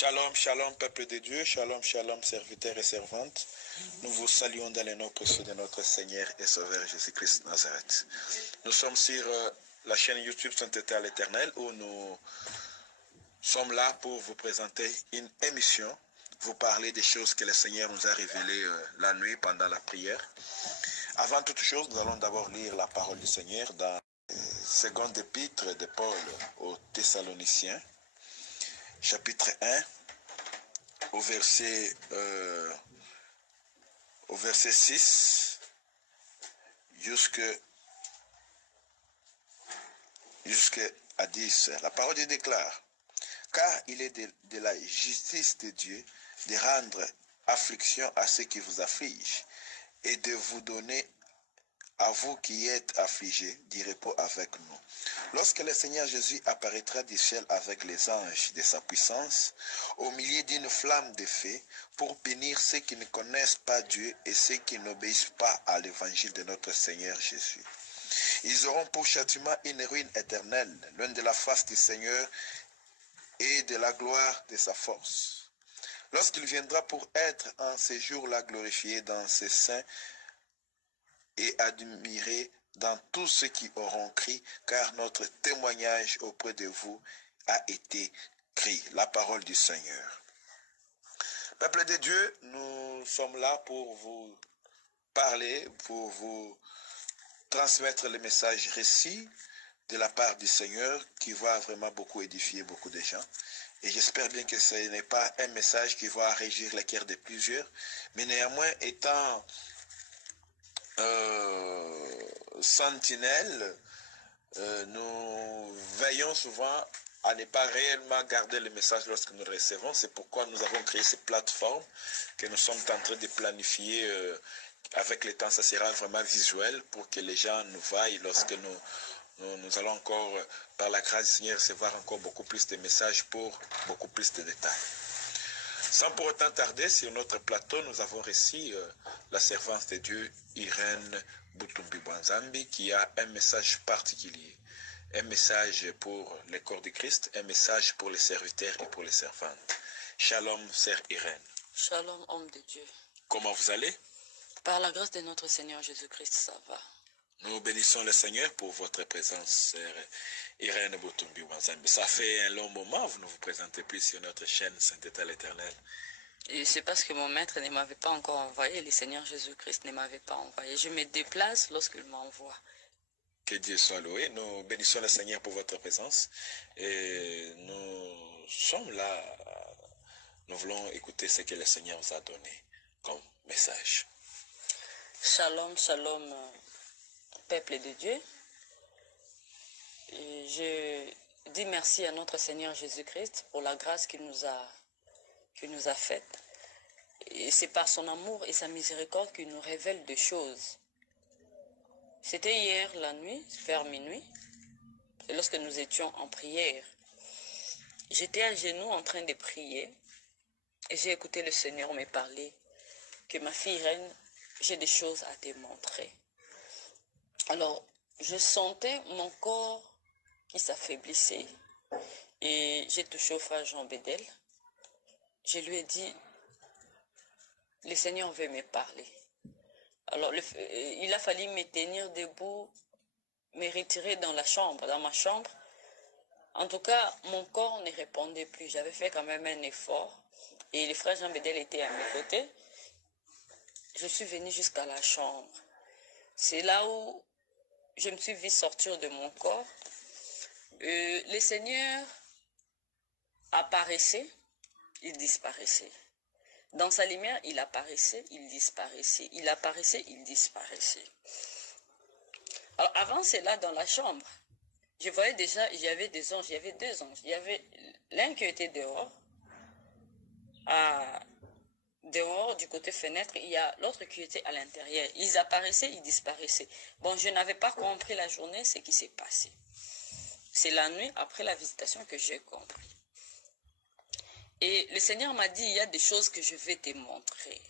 Shalom, shalom, peuple de Dieu, shalom, shalom, serviteurs et servantes. Nous vous saluons dans les noms précieux de notre Seigneur et Sauveur Jésus-Christ de Nazareth. Nous sommes sur la chaîne YouTube Sainteté à l'Éternel où nous sommes là pour vous présenter une émission, vous parler des choses que le Seigneur nous a révélées la nuit pendant la prière. Avant toute chose, nous allons d'abord lire la parole du Seigneur dans seconde épître de Paul aux Thessaloniciens. Chapitre 1, au verset 6 jusqu'à 10. La parole Dieu déclare: car il est de la justice de Dieu de rendre affliction à ceux qui vous affligent et de vous donner à vous qui êtes affligés du repos avec nous. Lorsque le Seigneur Jésus apparaîtra du ciel avec les anges de sa puissance, au milieu d'une flamme de feu, pour punir ceux qui ne connaissent pas Dieu et ceux qui n'obéissent pas à l'évangile de notre Seigneur Jésus. Ils auront pour châtiment une ruine éternelle, loin de la face du Seigneur et de la gloire de sa force. Lorsqu'il viendra pour être en ces jours-là glorifié dans ses saints et admiré dans tous ceux qui auront crié, car notre témoignage auprès de vous a été crié. La parole du Seigneur. Peuple de Dieu, nous sommes là pour vous parler, pour vous transmettre le message récit de la part du Seigneur qui va vraiment beaucoup édifier beaucoup de gens. Et j'espère bien que ce n'est pas un message qui va régir les cœurs de plusieurs, mais néanmoins étant sentinelle, nous veillons souvent à ne pas réellement garder le message lorsque nous le recevons. C'est pourquoi nous avons créé ces plateformes que nous sommes en train de planifier. Avec le temps, ça sera vraiment visuel pour que les gens nous voient lorsque nous allons encore, par la grâce du Seigneur, recevoir encore beaucoup plus de messages pour beaucoup plus de détails. Sans pour autant tarder, sur notre plateau, nous avons reçu la servante de Dieu, Irène Butumbi-Bwanzambi, qui a un message particulier. Un message pour le corps du Christ, un message pour les serviteurs et pour les servantes. Shalom, sœur Irène. Shalom, homme de Dieu. Comment vous allez? Par la grâce de notre Seigneur Jésus-Christ, ça va. Nous bénissons le Seigneur pour votre présence, sœur Irène Butumbi-Bwanzambi. Ça fait un long moment, vous ne vous présentez plus sur notre chaîne Sainteté à l'Éternel. Et c'est parce que mon maître ne m'avait pas encore envoyé, le Seigneur Jésus-Christ ne m'avait pas envoyé. Je me déplace lorsqu'il m'envoie. Que Dieu soit loué. Nous bénissons le Seigneur pour votre présence. Et nous sommes là. Nous voulons écouter ce que le Seigneur nous a donné comme message. Shalom, shalom, peuple de Dieu. Et je dis merci à notre Seigneur Jésus-Christ pour la grâce qu'il nous a faite. Et c'est par son amour et sa miséricorde qu'il nous révèle des choses. C'était hier la nuit, vers minuit, et lorsque nous étions en prière. J'étais à genoux en train de prier et j'ai écouté le Seigneur me parler que ma fille Reine, j'ai des choses à te montrer. Alors, je sentais mon corps qui s'affaiblissait et j'ai touché au frère Jean Bédel. Je lui ai dit, le Seigneur veut me parler. Alors, il a fallu me tenir debout, me retirer dans ma chambre. En tout cas, mon corps ne répondait plus. J'avais fait quand même un effort. Et le frère Jean Bédel était à mes côtés. Je suis venue jusqu'à la chambre. C'est là où je me suis vue sortir de mon corps. Le Seigneur apparaissait, il disparaissait. Dans sa lumière, il apparaissait, il disparaissait. Il apparaissait, il disparaissait. Alors avant cela, dans la chambre, je voyais déjà, il y avait des anges, il y avait deux anges. Il y avait l'un qui était dehors, dehors du côté fenêtre, il y a l'autre qui était à l'intérieur. Ils apparaissaient, ils disparaissaient. Bon, je n'avais pas compris la journée, ce qui s'est passé. C'est la nuit, après la visitation, que j'ai compris. Et le Seigneur m'a dit, il y a des choses que je vais te montrer.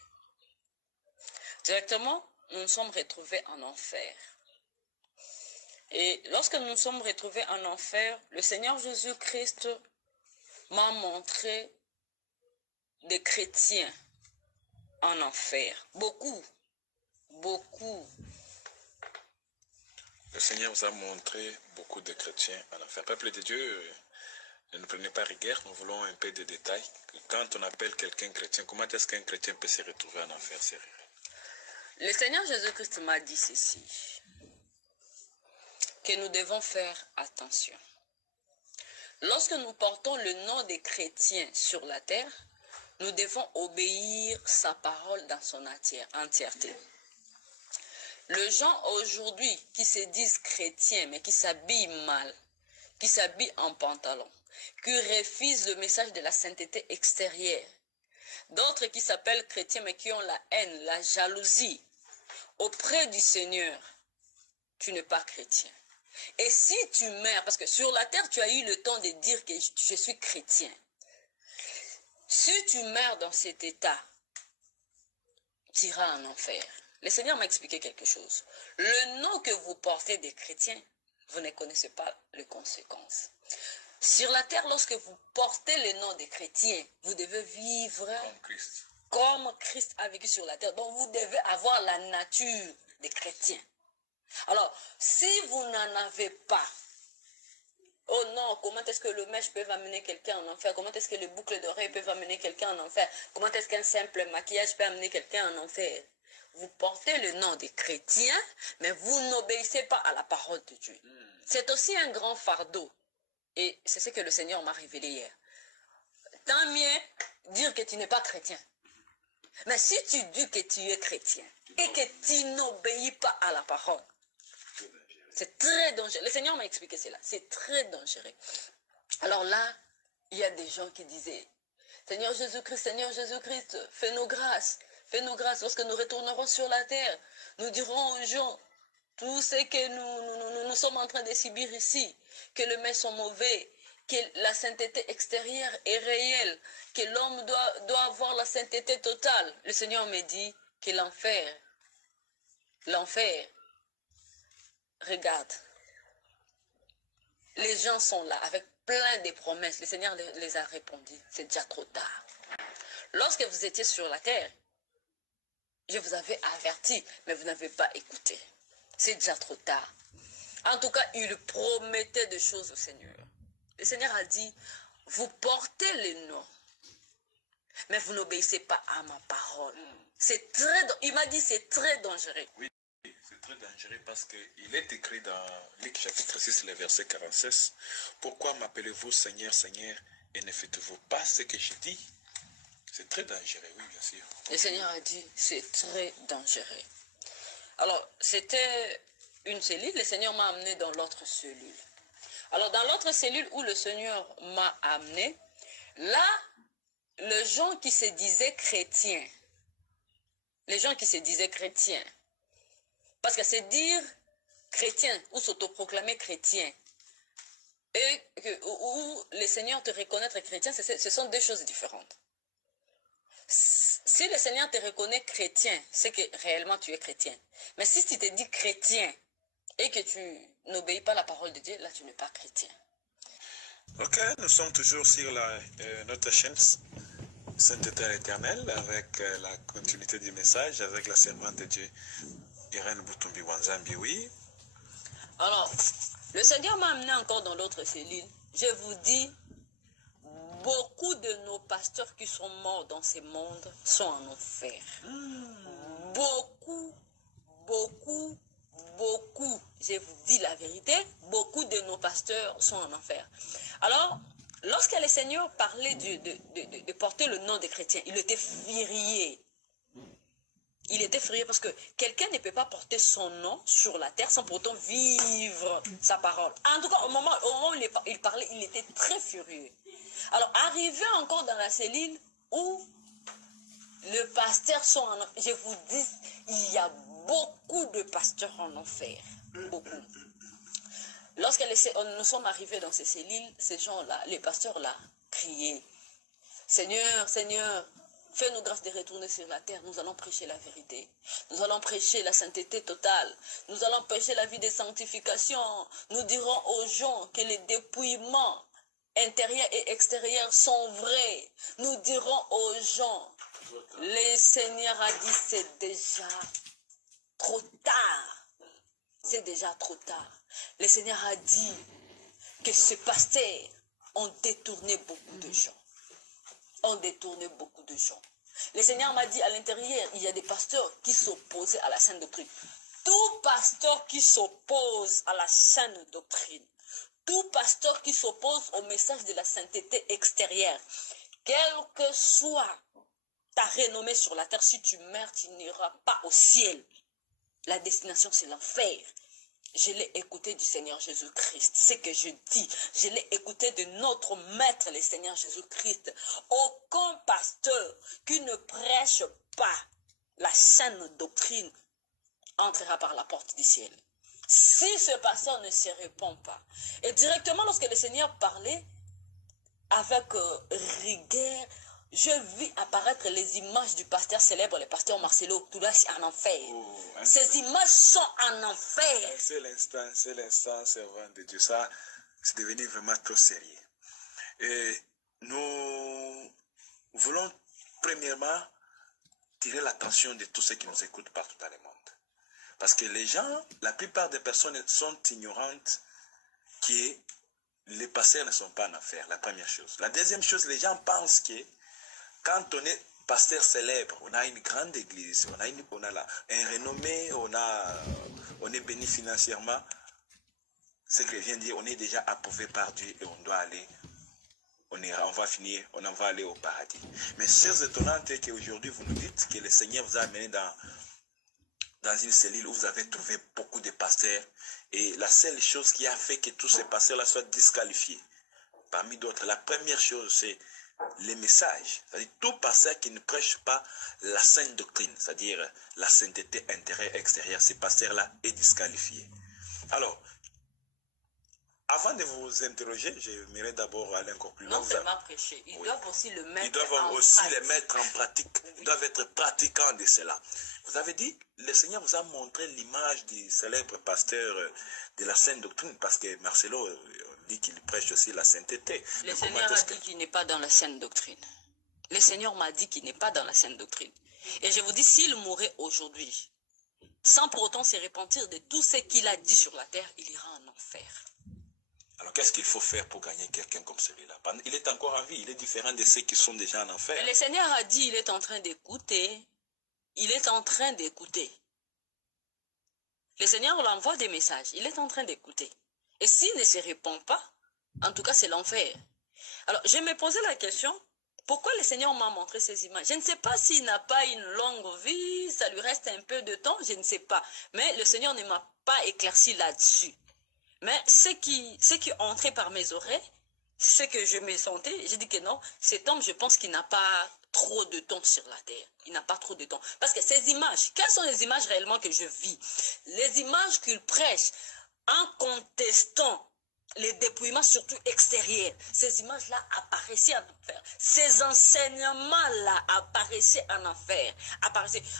Directement, nous nous sommes retrouvés en enfer. Et lorsque nous nous sommes retrouvés en enfer, le Seigneur Jésus-Christ m'a montré de chrétiens en enfer. Beaucoup. Beaucoup. Le Seigneur vous a montré beaucoup de chrétiens en enfer. Peuple de Dieu, ne nous prenez pas rigueur, nous voulons un peu de détails. Quand on appelle quelqu'un chrétien, comment est-ce qu'un chrétien peut se retrouver en enfer, sérieux? Le Seigneur Jésus-Christ m'a dit ceci, que nous devons faire attention. Lorsque nous portons le nom des chrétiens sur la terre, nous devons obéir sa parole dans son entièreté. Les gens aujourd'hui qui se disent chrétiens, mais qui s'habillent mal, qui s'habillent en pantalon, qui refusent le message de la sainteté extérieure, d'autres qui s'appellent chrétiens, mais qui ont la haine, la jalousie, auprès du Seigneur, tu n'es pas chrétien. Et si tu meurs, parce que sur la terre, tu as eu le temps de dire que je suis chrétien. Si tu meurs dans cet état, tu iras en enfer. Le Seigneur m'a expliqué quelque chose. Le nom que vous portez des chrétiens, vous ne connaissez pas les conséquences. Sur la terre, lorsque vous portez le nom des chrétiens, vous devez vivre comme Christ a vécu sur la terre. Donc vous devez avoir la nature des chrétiens. Alors, si vous n'en avez pas, oh non, comment est-ce que le mèche peut amener quelqu'un en enfer? Comment est-ce que les boucles d'oreilles peuvent amener quelqu'un en enfer? Comment est-ce qu'un simple maquillage peut amener quelqu'un en enfer? Vous portez le nom des chrétiens, mais vous n'obéissez pas à la parole de Dieu. C'est aussi un grand fardeau. Et c'est ce que le Seigneur m'a révélé hier. Tant mieux dire que tu n'es pas chrétien. Mais si tu dis que tu es chrétien et que tu n'obéis pas à la parole, c'est très dangereux. Le Seigneur m'a expliqué cela. C'est très dangereux. Alors là, il y a des gens qui disaient, Seigneur Jésus-Christ, fais-nous grâce. Fais-nous grâce. Lorsque nous retournerons sur la terre, nous dirons aux gens, tout ce que nous sommes en train de subir ici, que les mets sont mauvais, que la sainteté extérieure est réelle, que l'homme doit avoir la sainteté totale. Le Seigneur me dit que l'enfer, regarde, les gens sont là avec plein de promesses. Le Seigneur les a répondu, c'est déjà trop tard. Lorsque vous étiez sur la terre, je vous avais averti, mais vous n'avez pas écouté. C'est déjà trop tard. En tout cas, il promettait des choses au Seigneur. Le Seigneur a dit, vous portez le nom, mais vous n'obéissez pas à ma parole. C'est très, il m'a dit, c'est très dangereux. Oui, c'est très dangereux parce qu'il est écrit dans Luc chapitre 6, le verset 46. Pourquoi m'appelez-vous Seigneur, Seigneur, et ne faites-vous pas ce que je dis? C'est très dangereux, oui, bien sûr. Le Seigneur a dit, c'est très dangereux. Alors, c'était une cellule, le Seigneur m'a amené dans l'autre cellule. Alors, dans l'autre cellule où le Seigneur m'a amené, là, les gens qui se disaient chrétiens, parce que c'est dire chrétien ou s'autoproclamer chrétien, et où le Seigneur te reconnaître chrétien, ce sont deux choses différentes. Si le Seigneur te reconnaît chrétien, c'est que réellement tu es chrétien. Mais si tu te dis chrétien et que tu n'obéis pas à la parole de Dieu, là tu n'es pas chrétien. Ok, nous sommes toujours sur notre chaîne Sainteté éternelle avec la continuité du message, avec la servante de Dieu, Irène Boutumbi Wanzambi, oui. Alors, le Seigneur m'a amené encore dans l'autre cellule. Je vous dis, beaucoup de nos pasteurs qui sont morts dans ce monde sont en enfer. Beaucoup, je vous dis la vérité, beaucoup de nos pasteurs sont en enfer. Alors, lorsque le Seigneur parlait de porter le nom des chrétiens, il était furieux. Il était furieux parce que quelqu'un ne peut pas porter son nom sur la terre sans pourtant vivre sa parole. En tout cas, au moment où il parlait, il était très furieux. Alors, arrivé encore dans la cellule où les pasteurs sont en enfer, je vous dis, il y a beaucoup de pasteurs en enfer. Beaucoup. Lorsque nous sommes arrivés dans ces cellules, ces gens-là, les pasteurs-là, criaient, Seigneur, Seigneur, fais-nous grâce de retourner sur la terre. Nous allons prêcher la vérité. Nous allons prêcher la sainteté totale. Nous allons prêcher la vie de sanctification. Nous dirons aux gens que les dépouillements intérieurs et extérieurs sont vrais. Nous dirons aux gens. Le Seigneur a dit c'est déjà trop tard. C'est déjà trop tard. Le Seigneur a dit que ce pasteur ont détourné beaucoup de gens. Ont détourné beaucoup de gens. Le Seigneur m'a dit à l'intérieur, il y a des pasteurs qui s'opposaient à la saine doctrine. Tout pasteur qui s'oppose à la saine doctrine, tout pasteur qui s'oppose au message de la sainteté extérieure, quelle que soit ta renommée sur la terre, si tu meurs, tu n'iras pas au ciel. La destination, c'est l'enfer. Je l'ai écouté du Seigneur Jésus-Christ. Ce que je dis, je l'ai écouté de notre Maître, le Seigneur Jésus-Christ. Aucun pasteur qui ne prêche pas la saine doctrine entrera par la porte du ciel. Si ce pasteur ne se répand pas, et directement lorsque le Seigneur parlait avec rigueur, je vis apparaître les images du pasteur célèbre, le pasteur Marcelo Toulas en enfer. Ces images sont en enfer. C'est l'instant, servant de Dieu. Ça, c'est devenu vraiment trop sérieux. Et nous voulons premièrement tirer l'attention de tous ceux qui nous écoutent partout dans le monde. Parce que les gens, la plupart des personnes sont ignorantes que les pasteurs ne sont pas en affaires, la première chose. La deuxième chose, les gens pensent que quand on est pasteur célèbre, on a une grande église, on a un renommé, on est béni financièrement. Ce que je viens de dire, on est déjà approuvé par Dieu et on doit aller, on va aller au paradis. Mais c'est étonnant qu'aujourd'hui vous nous dites que le Seigneur vous a amené dans une cellule où vous avez trouvé beaucoup de pasteurs et la seule chose qui a fait que tous ces pasteurs-là soient disqualifiés, parmi d'autres, la première chose c'est les messages. C'est-à-dire tout pasteur qui ne prêche pas la sainte doctrine, c'est-à-dire la sainteté intérieure et extérieure, ces pasteurs-là est disqualifié. Alors, avant de vous interroger, j'aimerais d'abord aller encore plus loin. Non seulement prêcher, ils doivent aussi le mettre en pratique. Ils doivent être pratiquants de cela. Vous avez dit, le Seigneur vous a montré l'image du célèbre pasteur de la sainte doctrine, parce que Marcelo dit qu'il prêche aussi la sainteté. Le Seigneur a dit qu'il n'est pas dans la sainte doctrine. Le Seigneur m'a dit qu'il n'est pas dans la sainte doctrine. Et je vous dis, s'il mourait aujourd'hui, sans pour autant se repentir de tout ce qu'il a dit sur la terre, il ira en enfer. Alors qu'est-ce qu'il faut faire pour gagner quelqu'un comme celui-là? Il est encore en vie, il est différent de ceux qui sont déjà en enfer. Et le Seigneur a dit, il est en train d'écouter. Il est en train d'écouter. Le Seigneur l'envoie des messages, il est en train d'écouter. Et s'il ne se répond pas, en tout cas c'est l'enfer. Alors je me posais la question, pourquoi le Seigneur m'a montré ces images? Je ne sais pas s'il n'a pas une longue vie, ça lui reste un peu de temps, je ne sais pas. Mais le Seigneur ne m'a pas éclairci là-dessus. Mais ce qui entrait par mes oreilles, ce que je me sentais, j'ai dit que non, cet homme, je pense qu'il n'a pas trop de temps sur la terre. Il n'a pas trop de temps. Parce que ces images, quelles sont les images réellement que je vis? Les images qu'il prêche en contestant les dépouillements, surtout extérieurs, ces images-là apparaissaient en enfer. Ces enseignements-là apparaissaient en enfer.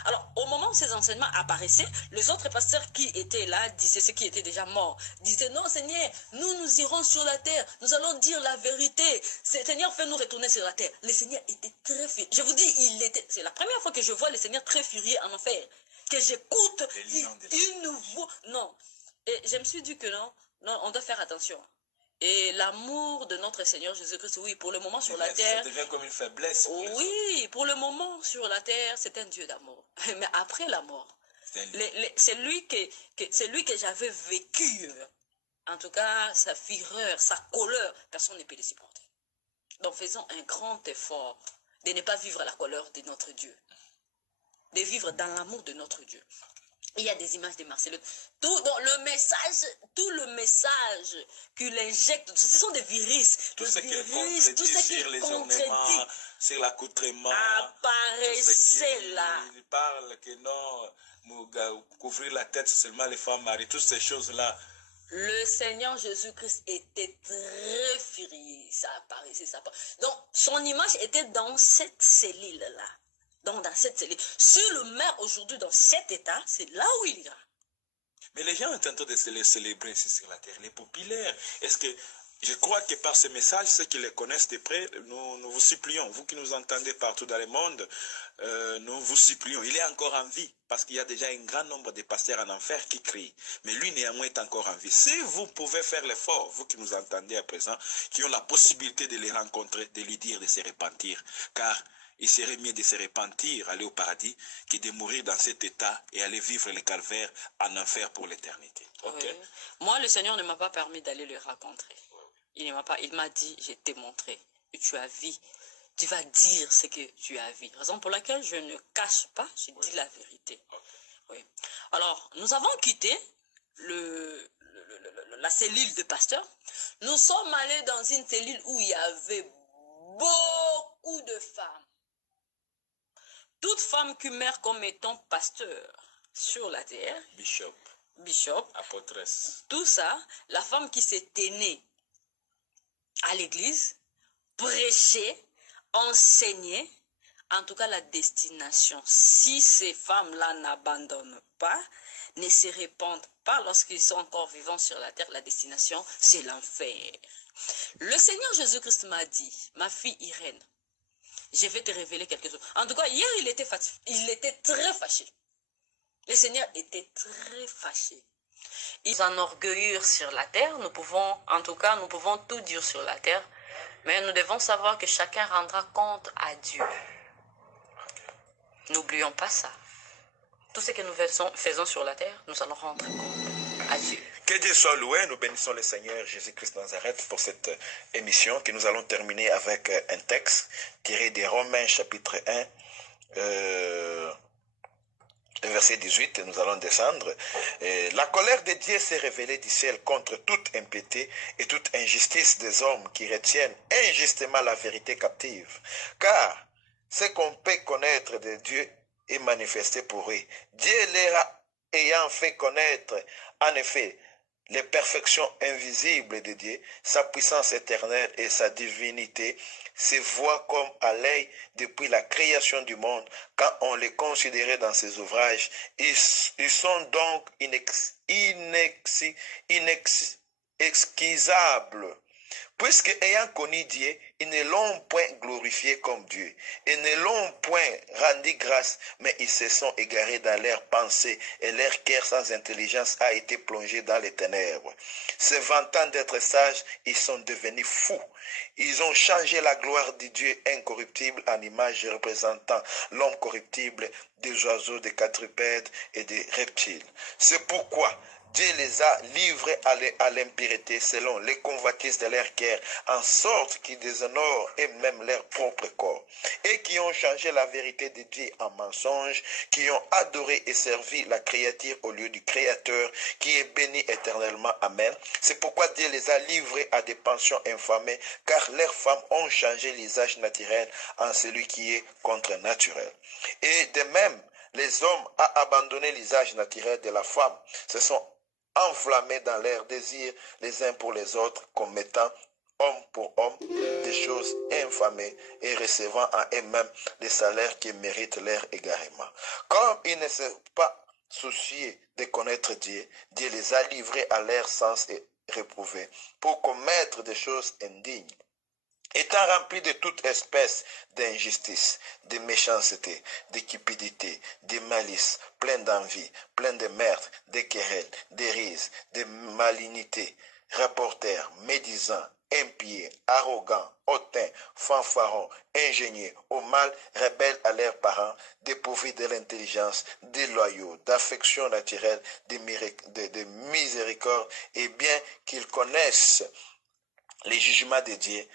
Alors, au moment où ces enseignements apparaissaient, les autres pasteurs qui étaient là, disaient, ceux qui étaient déjà morts, disaient, non Seigneur, nous irons sur la terre, nous allons dire la vérité. Seigneur, fais-nous retourner sur la terre. Le Seigneur était très furieux. Je vous dis, c'est la première fois que je vois le Seigneur très furieux en enfer. Que j'écoute une voix. Non. Et je me suis dit que non, on doit faire attention. Et l'amour de notre Seigneur Jésus-Christ, oui, pour le moment sur la terre... Ça devient comme une faiblesse. Oui, pour le moment sur la terre, c'est un Dieu d'amour. Mais après la mort, c'est lui que j'avais vécu. En tout cas, sa fureur, sa colère, personne ne peut le supporter. Donc faisons un grand effort de ne pas vivre la colère de notre Dieu. De vivre dans l'amour de notre Dieu. Il y a des images de Marcelo. Tout le message qu'il injecte, ce sont des virus. Tout ce qui les ornements, sur l'accoutrement. Apparaissait là. Il parle que non, couvrir la tête, c'est seulement les femmes mariées, toutes ces choses-là. Le Seigneur Jésus-Christ était très furieux. Ça apparaissait, ça apparaissait. Donc, son image était dans cette cellule-là. Donc, dans cette cellule. Si le maire aujourd'hui dans cet état, c'est là où il ira. Mais les gens ont tenté de se les célébrer ici sur la terre, les populaires. Est-ce que Je crois que par ce message, ceux qui les connaissent de près, nous vous supplions, vous qui nous entendez partout dans le monde, nous vous supplions. Il est encore en vie, parce qu'il y a déjà un grand nombre de pasteurs en enfer qui crient. Mais lui, néanmoins, est encore en vie. Si vous pouvez faire l'effort, vous qui nous entendez à présent, qui ont la possibilité de les rencontrer, de lui dire de se repentir, car il serait mieux de se repentir, aller au paradis, que de mourir dans cet état et aller vivre le calvaire en enfer pour l'éternité. Okay? Oui. Moi, le Seigneur ne m'a pas permis d'aller le rencontrer. Il m'a dit, je t'ai montré que tu as vu. Tu vas dire ce que tu as vu. Raison pour laquelle je ne cache pas, je dis la vérité. Oui. Alors, nous avons quitté la cellule de pasteur. Nous sommes allés dans une cellule où il y avait beaucoup de femmes. Toute femme qui meurt comme étant pasteur sur la terre. Bishop. Apôtresse. Tout ça, la femme qui s'est tenue à l'église, prêcher, enseigner, en tout cas la destination. Si ces femmes-là n'abandonnent pas, ne se répandent pas lorsqu'ils sont encore vivants sur la terre, la destination, c'est l'enfer. Le Seigneur Jésus-Christ m'a dit, ma fille Irène, je vais te révéler quelque chose. En tout cas, hier, il était très fâché. Le Seigneur était très fâché. Ils s'enorgueillir sur la terre, nous pouvons tout dire sur la terre, mais nous devons savoir que chacun rendra compte à Dieu. N'oublions pas ça. Tout ce que nous faisons sur la terre, nous allons rendre compte à Dieu. Que Dieu soit loué, nous bénissons le Seigneur Jésus-Christ de Nazareth pour cette émission que nous allons terminer avec un texte tiré des Romains chapitre 1, verset 18, nous allons descendre. La colère de Dieu s'est révélée du ciel contre toute impiété et toute injustice des hommes qui retiennent injustement la vérité captive. Car ce qu'on peut connaître de Dieu est manifesté pour eux. Dieu leur ayant fait connaître, en effet, les perfections invisibles de Dieu, sa puissance éternelle et sa divinité se voient comme à l'œil depuis la création du monde quand on les considérait dans ses ouvrages. Ils sont donc inexcusables. Puisque ayant connu Dieu, ils ne l'ont point glorifié comme Dieu, et ne l'ont point rendu grâce, mais ils se sont égarés dans leurs pensées, et leur cœur sans intelligence a été plongé dans les ténèbres. Se vantant d'être sages, ils sont devenus fous. Ils ont changé la gloire de Dieu incorruptible en image représentant l'homme corruptible, des oiseaux, des quadrupèdes et des reptiles. C'est pourquoi Dieu les a livrés à l'impureté selon les convoitises de leur cœur, en sorte qu'ils déshonorent et même leur propre corps, et qui ont changé la vérité de Dieu en mensonge, qui ont adoré et servi la créature au lieu du Créateur, qui est béni éternellement. Amen. C'est pourquoi Dieu les a livrés à des pensions infamées, car leurs femmes ont changé l'usage naturel en celui qui est contre-naturel. Et de même, les hommes ont abandonné l'usage naturel de la femme, se sont enflammés dans leurs désirs les uns pour les autres, commettant homme pour homme des choses infamées et recevant en eux-mêmes les salaires qui méritent leur égarement. Comme ils ne se sont pas souciés de connaître Dieu, Dieu les a livrés à leur sens et réprouvés pour commettre des choses indignes, étant remplis de toute espèce d'injustice, de méchanceté, de cupidité, de malice, plein d'envie, plein de meurtre, de querelles, de rises, de malignité, rapporteurs, médisants, impies, arrogants, hautains, fanfarons, ingénieux, au mal, rebelles à leurs parents, dépourvus de l'intelligence, déloyaux, d'affection naturelle, de miséricorde, et bien qu'ils connaissent les jugements de Dieu,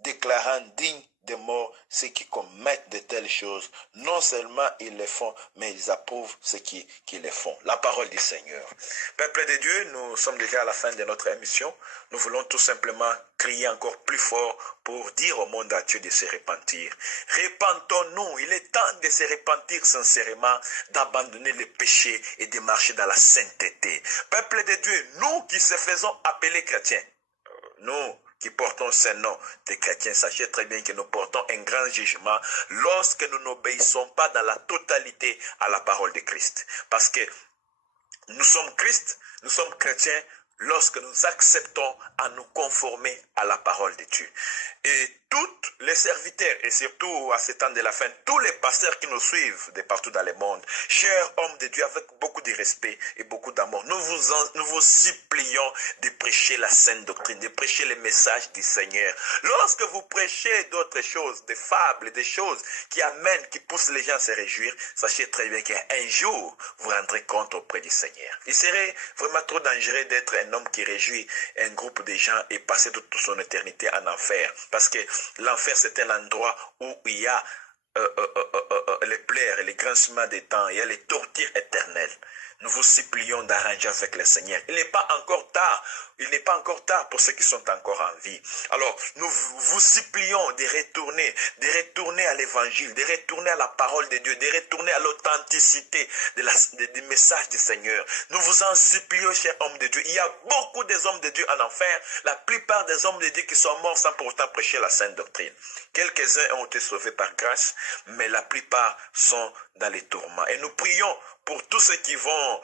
déclarant dignes de mort ceux qui commettent de telles choses. Non seulement ils le font, mais ils approuvent ceux qui le font. La parole du Seigneur. Peuple de Dieu, nous sommes déjà à la fin de notre émission. Nous voulons tout simplement crier encore plus fort pour dire au monde entier de se repentir. Repentons-nous, il est temps de se repentir sincèrement, d'abandonner le péché et de marcher dans la sainteté. Peuple de Dieu, nous qui se faisons appeler chrétiens, nous qui portons ce nom de chrétiens, sachez très bien que nous portons un grand jugement lorsque nous n'obéissons pas dans la totalité à la parole de Christ. Parce que nous sommes Christ, nous sommes chrétiens lorsque nous acceptons à nous conformer à la parole de Dieu. Et tous les serviteurs, et surtout à ce temps de la fin, tous les pasteurs qui nous suivent de partout dans le monde, chers hommes de Dieu, avec beaucoup de respect et beaucoup d'amour, nous vous supplions de prêcher la sainte doctrine, de prêcher les messages du Seigneur. Lorsque vous prêchez d'autres choses, des fables, des choses qui amènent, qui poussent les gens à se réjouir, sachez très bien qu'un jour, vous rendrez compte auprès du Seigneur. Il serait vraiment trop dangereux d'être un homme qui réjouit un groupe de gens et passer toute son éternité en enfer. Parce que l'enfer, c'est un endroit où il y a les plaies et les grincements des temps, il y a les tortures éternelles. Nous vous supplions d'arranger avec le Seigneur. Il n'est pas encore tard. Il n'est pas encore tard pour ceux qui sont encore en vie. Alors, nous vous supplions de retourner à l'évangile, de retourner à la parole de Dieu, de retourner à l'authenticité du message du Seigneur. Nous vous en supplions, chers hommes de Dieu. Il y a beaucoup des hommes de Dieu en enfer. La plupart des hommes de Dieu qui sont morts sans pour autant prêcher la sainte doctrine. Quelques-uns ont été sauvés par grâce, mais la plupart sont dans les tourments. Et nous prions pour tous ceux qui vont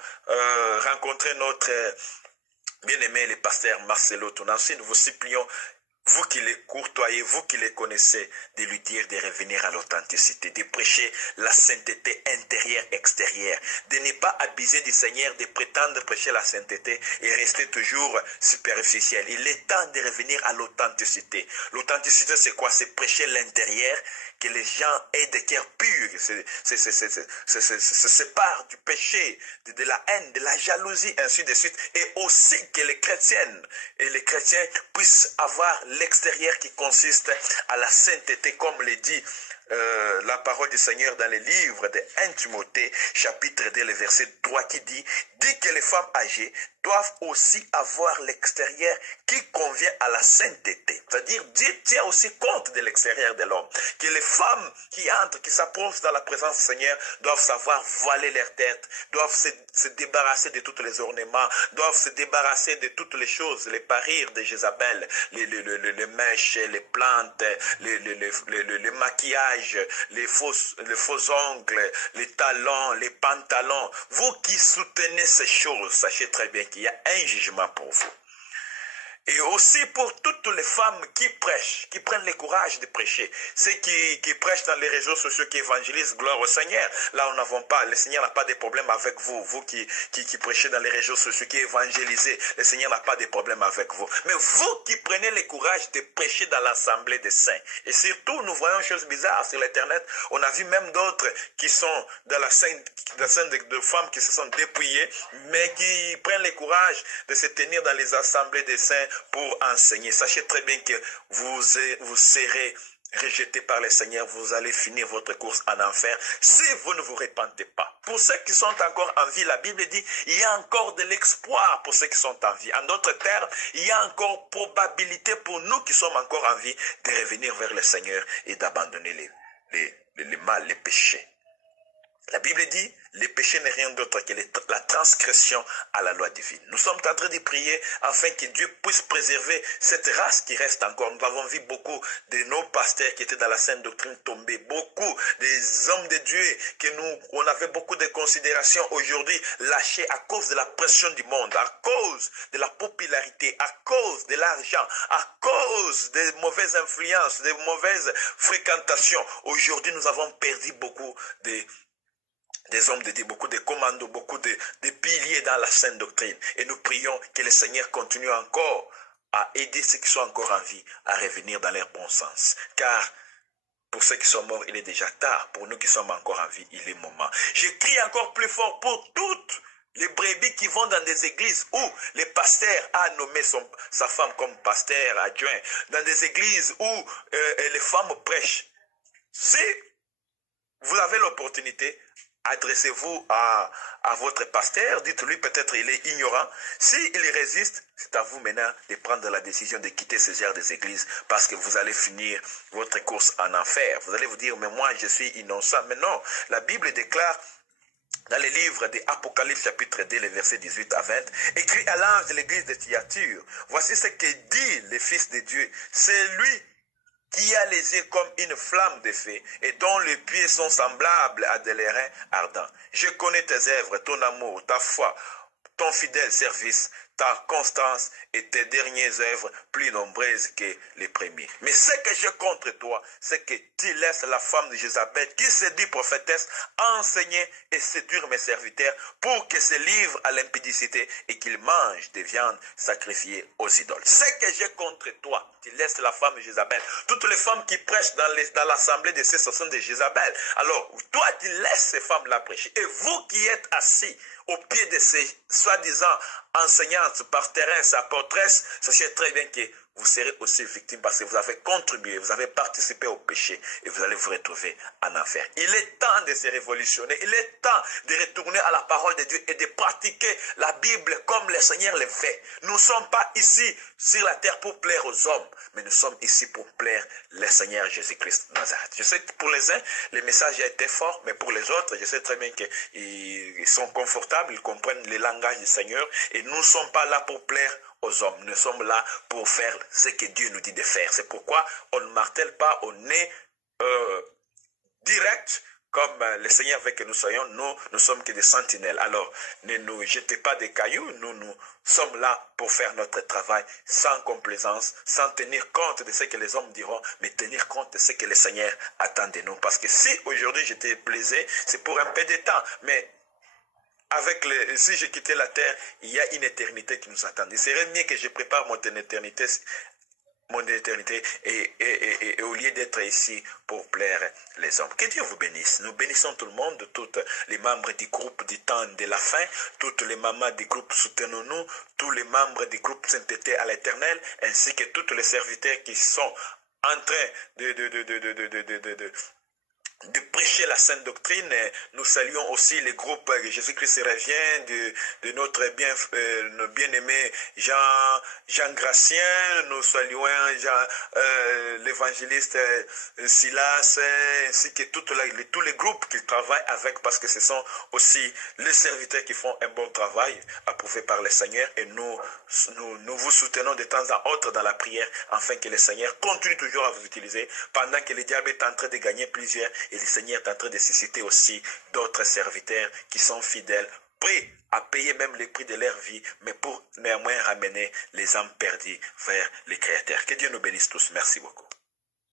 rencontrer notre bien-aimé, le pasteur Marcelo Tonancy. Nous vous supplions, vous qui les courtoyez, vous qui les connaissez, de lui dire de revenir à l'authenticité, de prêcher la sainteté intérieure, extérieure, de ne pas abuser du Seigneur, de prétendre prêcher la sainteté et rester toujours superficiel. Il est temps de revenir à l'authenticité. L'authenticité, c'est quoi? C'est prêcher l'intérieur, que les gens aient des cœurs purs, se séparent du péché, de la haine, de la jalousie, ainsi de suite, et aussi que les chrétiennes et les chrétiens puissent avoir l'extérieur qui consiste à la sainteté, comme le dit la parole du Seigneur dans les livres de 1 Timothée, chapitre 2, le verset 3, qui dit que les femmes âgées doivent aussi avoir l'extérieur qui convient à la sainteté. C'est-à-dire, Dieu tient aussi compte de l'extérieur de l'homme. Que les femmes qui entrent, qui s'approchent dans la présence du Seigneur, doivent savoir voiler leur tête, doivent se débarrasser de tous les ornements, doivent se débarrasser de toutes les choses, les parures de Jézabel, les mèches, les plantes, les maquillages, les faux ongles, les talons, les pantalons. Vous qui soutenez ces choses, sachez très bien qu'il y a un jugement pour vous. Et aussi pour toutes les femmes qui prêchent, qui prennent le courage de prêcher. Ceux qui prêchent dans les réseaux sociaux, qui évangélisent, gloire au Seigneur. Là, nous n'avons pas, le Seigneur n'a pas de problème avec vous. Vous qui prêchez dans les réseaux sociaux, qui évangélisez, le Seigneur n'a pas de problème avec vous. Mais vous qui prenez le courage de prêcher dans l'assemblée des saints. Et surtout, nous voyons une chose bizarre sur l'internet. On a vu même d'autres qui sont dans la scène de femmes qui se sont dépouillées, mais qui prennent le courage de se tenir dans les assemblées des saints pour enseigner. Sachez très bien que vous serez rejeté par le Seigneur, vous allez finir votre course en enfer si vous ne vous repentez pas. Pour ceux qui sont encore en vie, la Bible dit il y a encore de l'espoir pour ceux qui sont en vie. En d'autres termes, il y a encore probabilité pour nous qui sommes encore en vie de revenir vers le Seigneur et d'abandonner les mal, les péchés. La Bible dit, le péché n'est rien d'autre que la transgression à la loi divine. Nous sommes en train de prier afin que Dieu puisse préserver cette race qui reste encore. Nous avons vu beaucoup de nos pasteurs qui étaient dans la sainte doctrine tomber. Beaucoup des hommes de Dieu que on avait beaucoup de considération aujourd'hui lâchés à cause de la pression du monde, à cause de la popularité, à cause de l'argent, à cause des mauvaises influences, des mauvaises fréquentations. Aujourd'hui, nous avons perdu beaucoup des hommes de Dieu, beaucoup de commandos, beaucoup de piliers dans la sainte doctrine. Et nous prions que le Seigneur continue encore à aider ceux qui sont encore en vie à revenir dans leur bon sens. Car pour ceux qui sont morts, il est déjà tard. Pour nous qui sommes encore en vie, il est moment. Je crie encore plus fort pour toutes les brebis qui vont dans des églises où le pasteur a nommé sa femme comme pasteur adjoint, dans des églises où les femmes prêchent. Si vous avez l'opportunité, adressez-vous à votre pasteur, dites-lui peut-être il est ignorant. S'il résiste, c'est à vous maintenant de prendre la décision de quitter ce genre des églises parce que vous allez finir votre course en enfer. Vous allez vous dire, mais moi je suis innocent. Mais non, la Bible déclare dans les livres d'Apocalypse chapitre 2, les versets 18 à 20, écrit à l'ange de l'église de Thyatire, voici ce que dit le Fils de Dieu, c'est lui qui a les yeux comme une flamme de feu et dont les pieds sont semblables à des airains ardents. Je connais tes œuvres, ton amour, ta foi, ton fidèle service, ta constance et tes dernières œuvres plus nombreuses que les premiers. Mais ce que j'ai contre toi, c'est que tu laisses la femme de Jézabel, qui se dit prophétesse, enseigner et séduire mes serviteurs pour qu'ils se livrent à l'impudicité et qu'ils mangent des viandes sacrifiées aux idoles. Ce que j'ai contre toi, tu laisses la femme de Jézabel. Toutes les femmes qui prêchent dans l'assemblée de ces sont de Jézabel. Alors, toi, tu laisses ces femmes-là prêcher. Et vous qui êtes assis au pied de ces soi-disant enseignantes, pastoresses, apôtresses, sachez très bien que vous serez aussi victime parce que vous avez contribué, vous avez participé au péché et vous allez vous retrouver en enfer. Il est temps de se révolutionner, il est temps de retourner à la parole de Dieu et de pratiquer la Bible comme le Seigneur le fait. Nous ne sommes pas ici sur la terre pour plaire aux hommes, mais nous sommes ici pour plaire le Seigneur Jésus-Christ de Nazareth. Je sais que pour les uns, le message a été fort, mais pour les autres, je sais très bien qu'ils sont confortables, ils comprennent le langage du Seigneur et nous ne sommes pas là pour plaire aux hommes. Nous sommes là pour faire ce que Dieu nous dit de faire. C'est pourquoi on ne martèle pas au nez direct comme le Seigneur veut que nous soyons. Nous ne sommes que des sentinelles. Alors, ne nous jetez pas des cailloux. Nous sommes là pour faire notre travail sans complaisance, sans tenir compte de ce que les hommes diront, mais tenir compte de ce que le Seigneur attend de nous. Parce que si aujourd'hui j'étais plaisé, c'est pour un peu de temps. Mais si je quittais la terre, il y a une éternité qui nous attend. Il serait mieux que je prépare mon éternité et au lieu d'être ici pour plaire les hommes. Que Dieu vous bénisse. Nous bénissons tout le monde, tous les membres du groupe du temps de la fin, toutes les mamans du groupe Soutenons-nous, tous les membres du groupe Sainteté à l'Éternel, ainsi que tous les serviteurs qui sont en train de prêcher la sainte doctrine. Nous saluons aussi les groupes Jésus-Christ revient de notre bien-aimé Jean Gratien. Nous saluons l'évangéliste Silas, ainsi que tous les groupes qui travaillent avec, parce que ce sont aussi les serviteurs qui font un bon travail approuvé par le Seigneur, et nous vous soutenons de temps en autre dans la prière, afin que le Seigneur continue toujours à vous utiliser, pendant que le diable est en train de gagner plusieurs. Et le Seigneur est en train de susciter aussi d'autres serviteurs qui sont fidèles, prêts à payer même le prix de leur vie, mais pour néanmoins ramener les âmes perdues vers le Créateur. Que Dieu nous bénisse tous. Merci beaucoup.